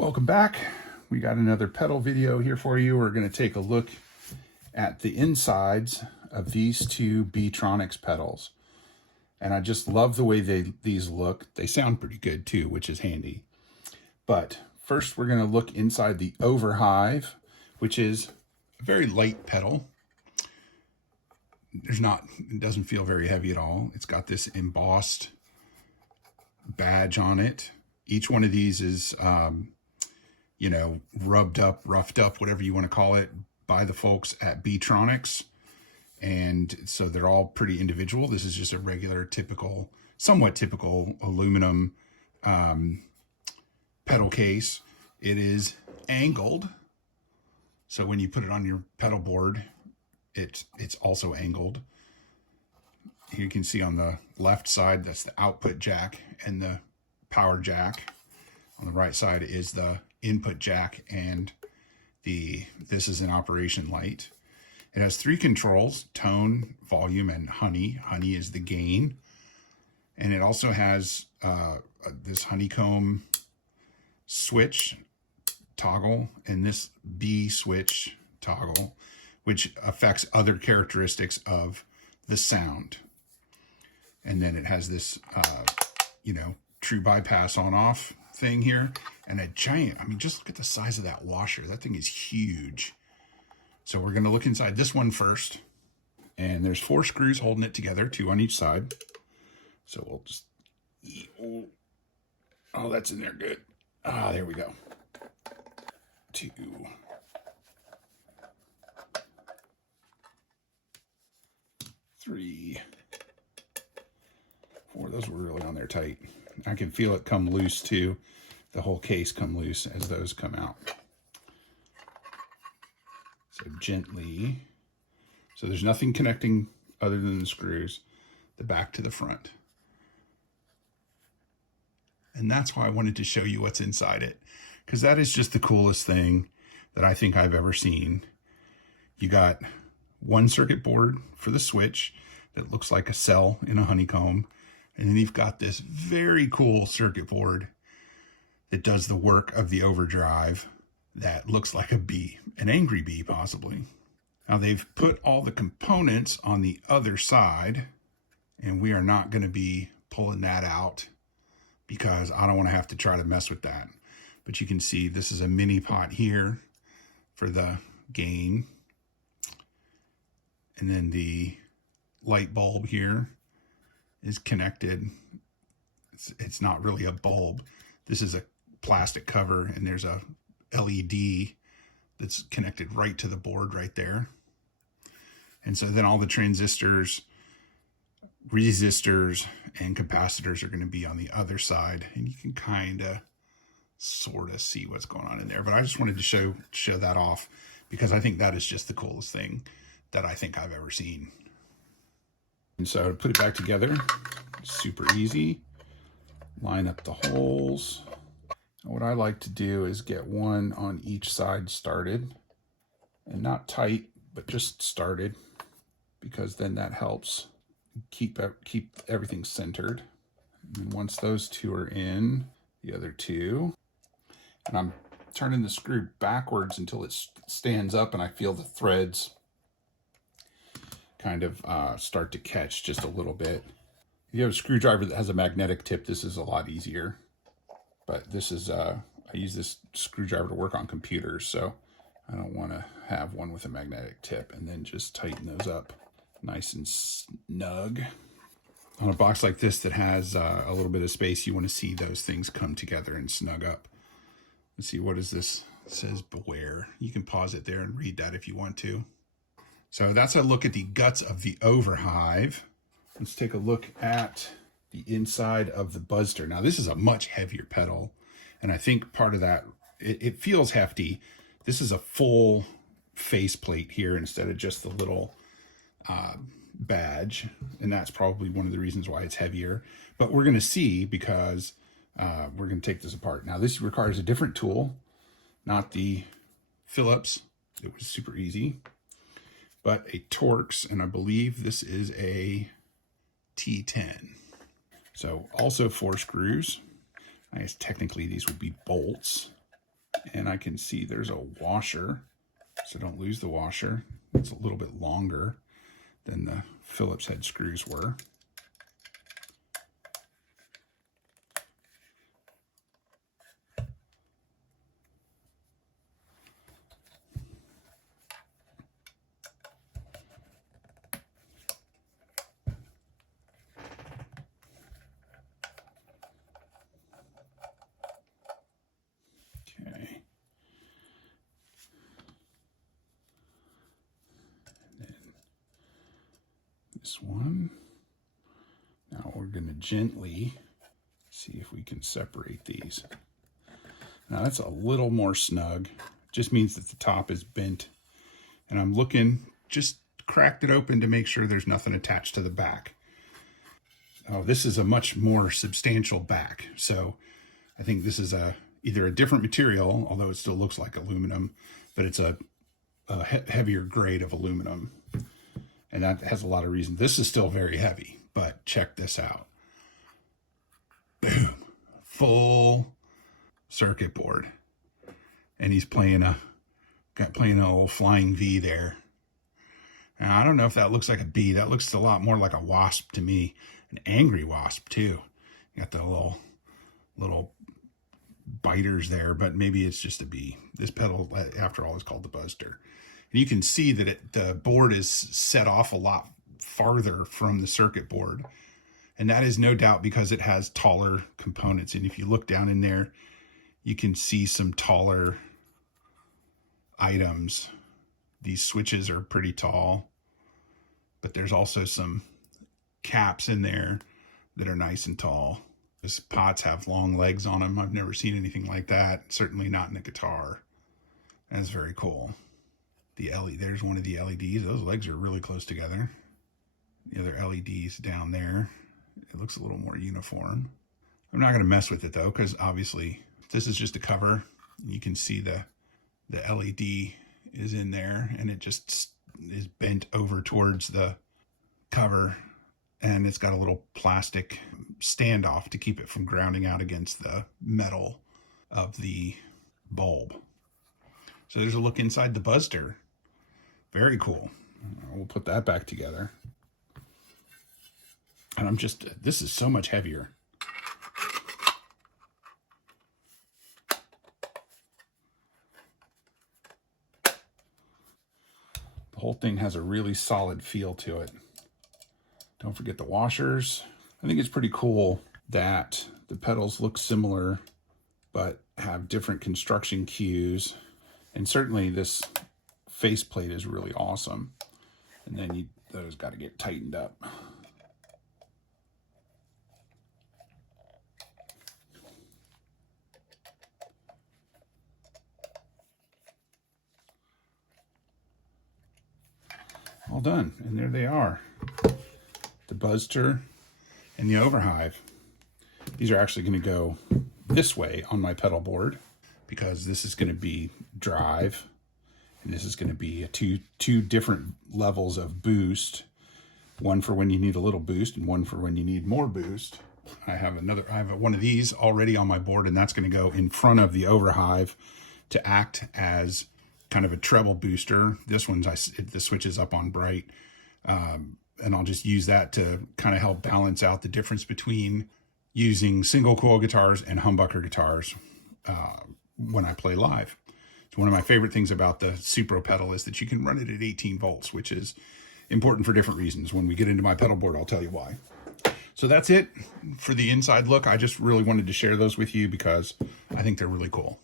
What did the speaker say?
Welcome back. We got another pedal video here for you. We're going to take a look at the insides of these two Beetronics pedals. And I just love the way these look. They sound pretty good too, which is handy. But first we're going to look inside the Overhive, which is a very light pedal. It doesn't feel very heavy at all. It's got this embossed badge on it. Each one of these is rubbed up, roughed up, whatever you want to call it, by the folks at Beetronics. And so they're all pretty individual. This is just a regular, somewhat typical aluminum pedal case. It is angled. So when you put it on your pedal board, it's also angled. Here you can see on the left side, that's the output jack and the power jack. On the right side is the input jack and this is an operation light. It has three controls: tone, volume, and honey. Honey is the gain. And it also has this honeycomb switch toggle and this B switch toggle, which affects other characteristics of the sound. And then it has this, true bypass on off thing here, and a giant, just look at the size of that washer. That thing is huge. So we're going to look inside this one first, and there's 4 screws holding it together, 2 on each side. So we'll just, oh, that's in there good. There we go. 2, 3, 4. Those were really on there tight. I can feel it come loose too. The whole case come loose as those come out. So gently. So there's nothing connecting other than the screws, the back to the front. And that's why I wanted to show you what's inside it, because that is just the coolest thing that I think I've ever seen. You got one circuit board for the switch that looks like a cell in a honeycomb. And then you've got this very cool circuit board that does the work of the overdrive that looks like a bee, an angry bee possibly. Now they've put all the components on the other side, and we are not going to be pulling that out because I don't want to have to try to mess with that. But you can see this is a mini pot here for the gain. And then the light bulb here is connected. It's not really a bulb. This is a plastic cover, and there's a LED that's connected right to the board right there. And so then all the transistors, resistors, and capacitors are going to be on the other side, and you can kind of sort of see what's going on in there. But I just wanted to show that off because I think that is just the coolest thing that I think I've ever seen. And so to put it back together, super easy. Line up the holes. What I like to do is get one on each side started, and not tight, but just started, because then that helps keep everything centered. And once those 2 are in, the other 2, and I'm turning the screw backwards until it stands up and I feel the threads kind of start to catch just a little bit. If you have a screwdriver that has a magnetic tip, this is a lot easier. But this is, I use this screwdriver to work on computers, so I don't want to have one with a magnetic tip. And then just tighten those up nice and snug. On a box like this that has a little bit of space, you want to see those things come together and snug up. Let's see, what is this? It says beware. You can pause it there and read that if you want to. So that's a look at the guts of the Overhive. Let's take a look at the inside of the Buzzter. Now this is a much heavier pedal, and I think part of that, it feels hefty. This is a full faceplate here instead of just the little badge, and that's probably one of the reasons why it's heavier. But we're going to see, because we're going to take this apart. Now this requires a different tool, not the Phillips. It was super easy. But a Torx, and I believe this is a T10. So also 4 screws. I guess technically these would be bolts. And I can see there's a washer, so don't lose the washer. It's a little bit longer than the Phillips head screws were. Okay. And then this one. Now we're going to gently see if we can separate these. Now that's a little more snug. Just means that the top is bent. And I'm looking, just cracked it open to make sure there's nothing attached to the back. Oh, this is a much more substantial back. So I think this is either a different material, although it still looks like aluminum, but it's a heavier grade of aluminum. And that has a lot of reasons. This is still very heavy, but check this out. Boom. Full circuit board. And he's playing a little flying V there. Now, I don't know if that looks like a bee. That looks a lot more like a wasp to me. An angry wasp too. You got the little biters there, but maybe it's just a bee. This pedal, after all, is called the Buzzter. And you can see that the board is set off a lot farther from the circuit board. And that is no doubt because it has taller components. And if you look down in there, you can see some taller items. These switches are pretty tall, but there's also some caps in there that are nice and tall. These pots have long legs on them. I've never seen anything like that. Certainly not in a guitar. That's very cool. The LED, there's one of the LEDs. Those legs are really close together. The other LEDs down there, it looks a little more uniform. I'm not going to mess with it though, because obviously this is just a cover. You can see the LED is in there, and it just is bent over towards the cover, and it's got a little plastic standoff to keep it from grounding out against the metal of the bulb. So there's a look inside the Buzzter. Very cool. We'll put that back together. And this is so much heavier. The whole thing has a really solid feel to it. Don't forget the washers. I think it's pretty cool that the pedals look similar, but have different construction cues. And certainly this faceplate is really awesome. And then those got to get tightened up. All done, and there they are. The Buzzter and the Overhive. These are actually going to go this way on my pedal board because this is going to be drive, and this is going to be two different levels of boost. One for when you need a little boost, and one for when you need more boost. I have one of these already on my board, and that's going to go in front of the Overhive to act as kind of a treble booster. This one's the switch is up on bright, and I'll just use that to kind of help balance out the difference between using single coil guitars and humbucker guitars when I play live. So one of my favorite things about the Supro pedal is that you can run it at 18 volts, which is important for different reasons. When we get into my pedal board, I'll tell you why. So that's it for the inside look. I just really wanted to share those with you because I think they're really cool.